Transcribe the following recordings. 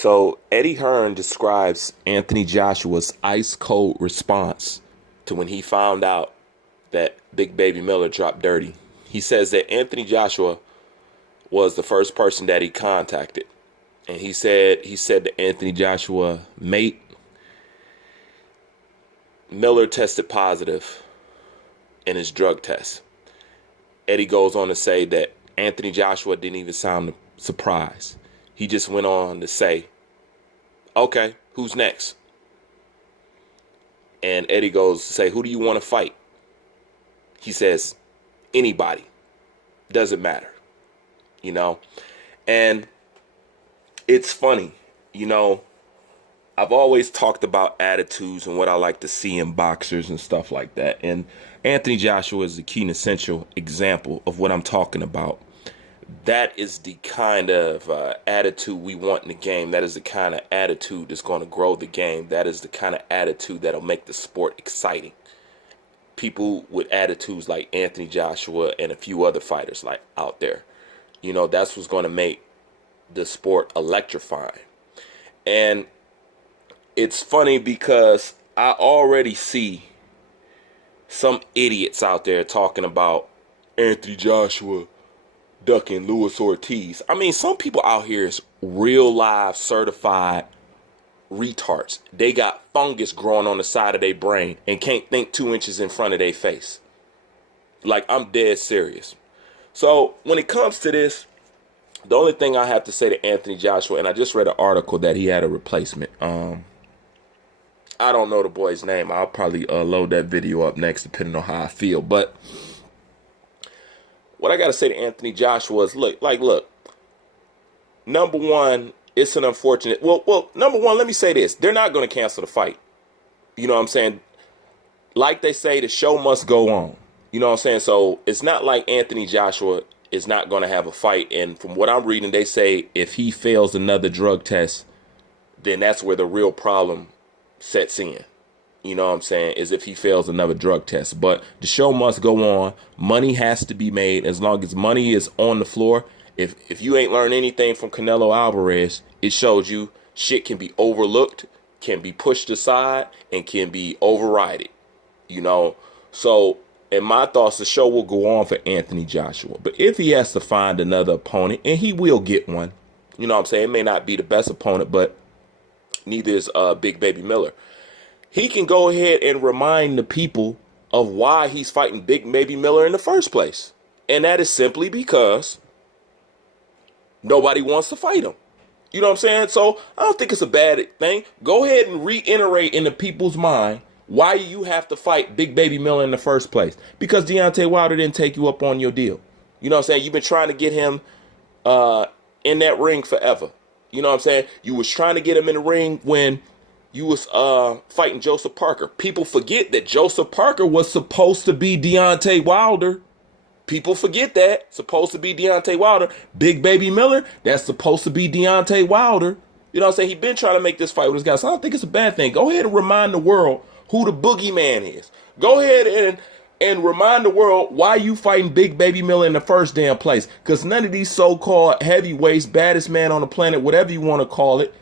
So Eddie Hearn describes Anthony Joshua's ice cold response to when he found out that Big Baby Miller dropped dirty. He says that Anthony Joshua was the first person that he contacted. And he said to Anthony Joshua, mate, Miller tested positive in his drug test. Eddie goes on to say that Anthony Joshua didn't even sound surprised. He just went on to say, okay, who's next? And Eddie goes to say, who do you want to fight? He says, anybody. Doesn't matter. You know? And it's funny, you know, I've always talked about attitudes and what I like to see in boxers and stuff like that. And Anthony Joshua is the quintessential example of what I'm talking about. That is the kind of attitude we want in the game. That is the kind of attitude that's going to grow the game. That is the kind of attitude that'll make the sport exciting. People with attitudes like Anthony Joshua and a few other fighters like out there, you know, that's what's going to make the sport electrifying. And it's funny because I already see some idiots out there talking about Anthony Joshua ducking Luis Ortiz. I mean, some people out here is real live certified retards. They got fungus growing on the side of their brain and can't think 2 inches in front of their face. Like, I'm dead serious. So when it comes to this, the only thing I have to say to Anthony Joshua, and I just read an article that he had a replacement. I don't know the boy's name. I'll probably load that video up next, depending on how I feel. But what I got to say to Anthony Joshua is, look, number one, it's an unfortunate. Well, number one, let me say this. They're not going to cancel the fight. You know what I'm saying? Like they say, the show must go on. You know what I'm saying? So it's not like Anthony Joshua is not going to have a fight. And from what I'm reading, they say if he fails another drug test, then that's where the real problem sets in. You know what I'm saying? Is if he fails another drug test. But the show must go on. Money has to be made. As long as money is on the floor. If you ain't learned anything from Canelo Alvarez, it shows you shit can be overlooked, can be pushed aside, and can be overridden. You know? So, in my thoughts, the show will go on for Anthony Joshua. But if he has to find another opponent, and he will get one, you know what I'm saying? It may not be the best opponent, but neither is Big Baby Miller. He can go ahead and remind the people of why he's fighting Big Baby Miller in the first place. And that is simply because nobody wants to fight him. You know what I'm saying? So I don't think it's a bad thing. Go ahead and reiterate in the people's mind why you have to fight Big Baby Miller in the first place. Because Deontay Wilder didn't take you up on your deal. You know what I'm saying? You've been trying to get him in that ring forever. You know what I'm saying? You was trying to get him in the ring when you was fighting Joseph Parker. People forget that Joseph Parker was supposed to be Deontay Wilder. People forget that. Supposed to be Deontay Wilder. Big Baby Miller, that's supposed to be Deontay Wilder. You know what I'm saying? He been trying to make this fight with this guy. So I don't think it's a bad thing. Go ahead and remind the world who the boogeyman is. Go ahead and remind the world why you fighting Big Baby Miller in the first damn place. Because none of these so-called heavyweights, baddest man on the planet, whatever you want to call it,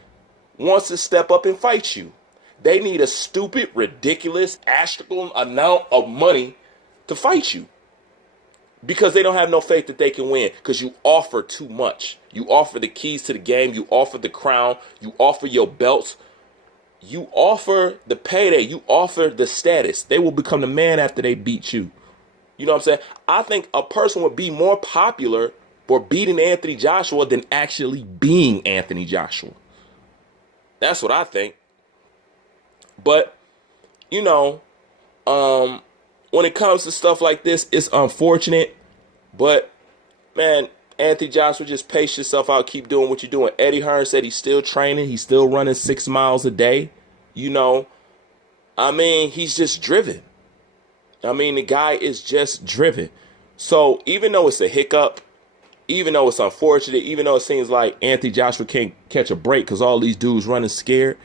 wants to step up and fight you. They need a stupid, ridiculous, astronomical amount of money to fight you. Because they don't have no faith that they can win. Because you offer too much. You offer the keys to the game. You offer the crown. You offer your belts. You offer the payday. You offer the status. They will become the man after they beat you. You know what I'm saying? I think a person would be more popular for beating Anthony Joshua than actually being Anthony Joshua. That's what I think. But, you know, when it comes to stuff like this, it's unfortunate. But, man, Anthony Joshua, just pace yourself out. Keep doing what you're doing. Eddie Hearn said he's still training. He's still running 6 miles a day. You know, I mean, he's just driven. I mean, the guy is just driven. So even though it's a hiccup, even though it's unfortunate, even though it seems like Anthony Joshua can't catch a break because all these dudes running scared,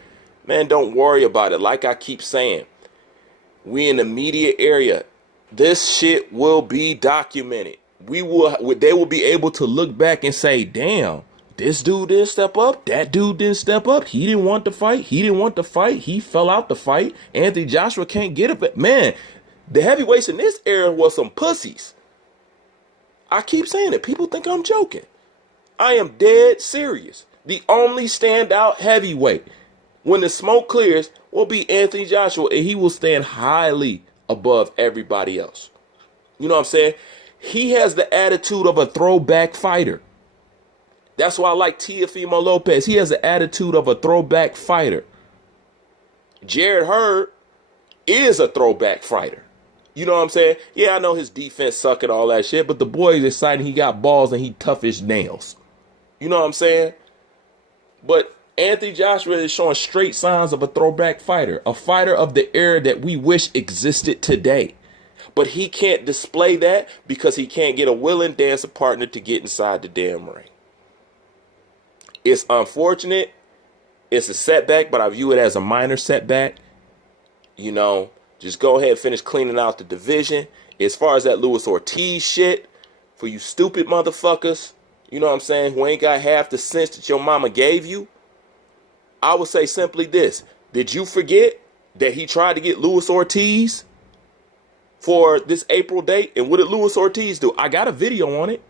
man, don't worry about it. Like I keep saying, we in the media area. This shit will be documented. They will be able to look back and say, damn, This dude didn't step up. That dude didn't step up. He didn't want to fight. He didn't want to fight. He fell out the fight. Anthony Joshua can't get up. Man, the heavyweights in this era was some pussies. I keep saying it. People think I'm joking. I am dead serious. The only standout heavyweight when the smoke clears will be Anthony Joshua, and he will stand highly above everybody else. You know what I'm saying? He has the attitude of a throwback fighter. That's why I like Teofimo Lopez. He has the attitude of a throwback fighter. Jared Hearn is a throwback fighter. You know what I'm saying? Yeah, I know his defense suck and all that shit, but the boy is exciting. He got balls and he tough as nails. You know what I'm saying? But Anthony Joshua is showing straight signs of a throwback fighter, a fighter of the era that we wish existed today. But he can't display that because he can't get a willing dancer partner to get inside the damn ring. It's unfortunate. It's a setback, but I view it as a minor setback. You know, just go ahead and finish cleaning out the division. As far as that Luis Ortiz shit, for you stupid motherfuckers, you know what I'm saying, who ain't got half the sense that your mama gave you, I would say simply this. Did you forget that he tried to get Luis Ortiz for this April date? And what did Luis Ortiz do? I got a video on it.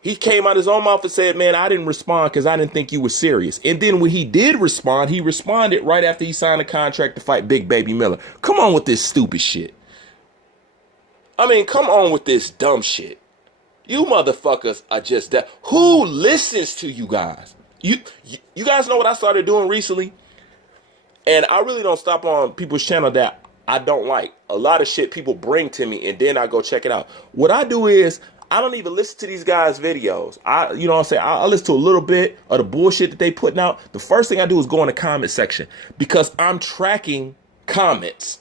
He came out his own mouth and said, man, I didn't respond because I didn't think you were serious. And then when he did respond, he responded right after he signed a contract to fight Big Baby Miller. Come on with this stupid shit. I mean, come on with this dumb shit. You motherfuckers are just that. Who listens to you guys? You guys know what I started doing recently? And I really don't stop on people's channel that I don't like. A lot of shit people bring to me and then I go check it out. What I do is I don't even listen to these guys' videos. You know what I'm saying? I listen to a little bit of the bullshit that they putting out. The first thing I do is go in the comment section because I'm tracking comments,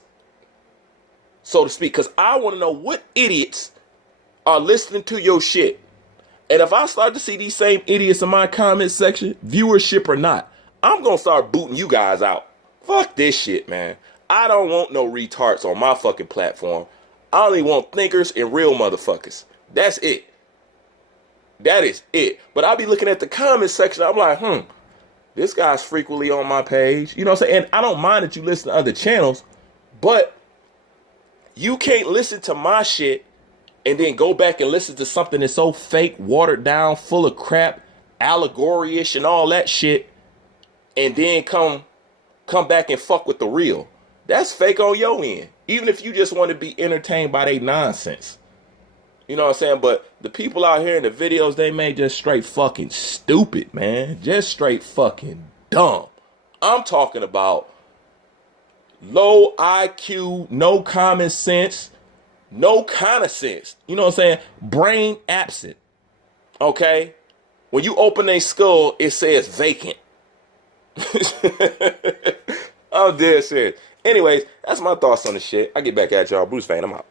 so to speak, because I want to know what idiots are listening to your shit. And if I start to see these same idiots in my comment section, viewership or not, I'm going to start booting you guys out. Fuck this shit, man. I don't want no retards on my fucking platform. I only want thinkers and real motherfuckers. That's it. That is it. But I'll be looking at the comment section. I'm like, this guy's frequently on my page. You know what I'm saying? And I don't mind that you listen to other channels, but you can't listen to my shit and then go back and listen to something that's so fake, watered down, full of crap, allegory-ish and all that shit, and then come back and fuck with the real. That's fake on your end. Even if you just want to be entertained by their nonsense. You know what I'm saying? But the people out here in the videos they made just straight fucking stupid, man. Just straight fucking dumb. I'm talking about low IQ, no common sense, no kind of sense. You know what I'm saying? Brain absent. Okay? When you open a skull, it says vacant. I'm dead serious. Anyways, that's my thoughts on the shit. I'll get back at y'all. Bruce Fan, I'm out.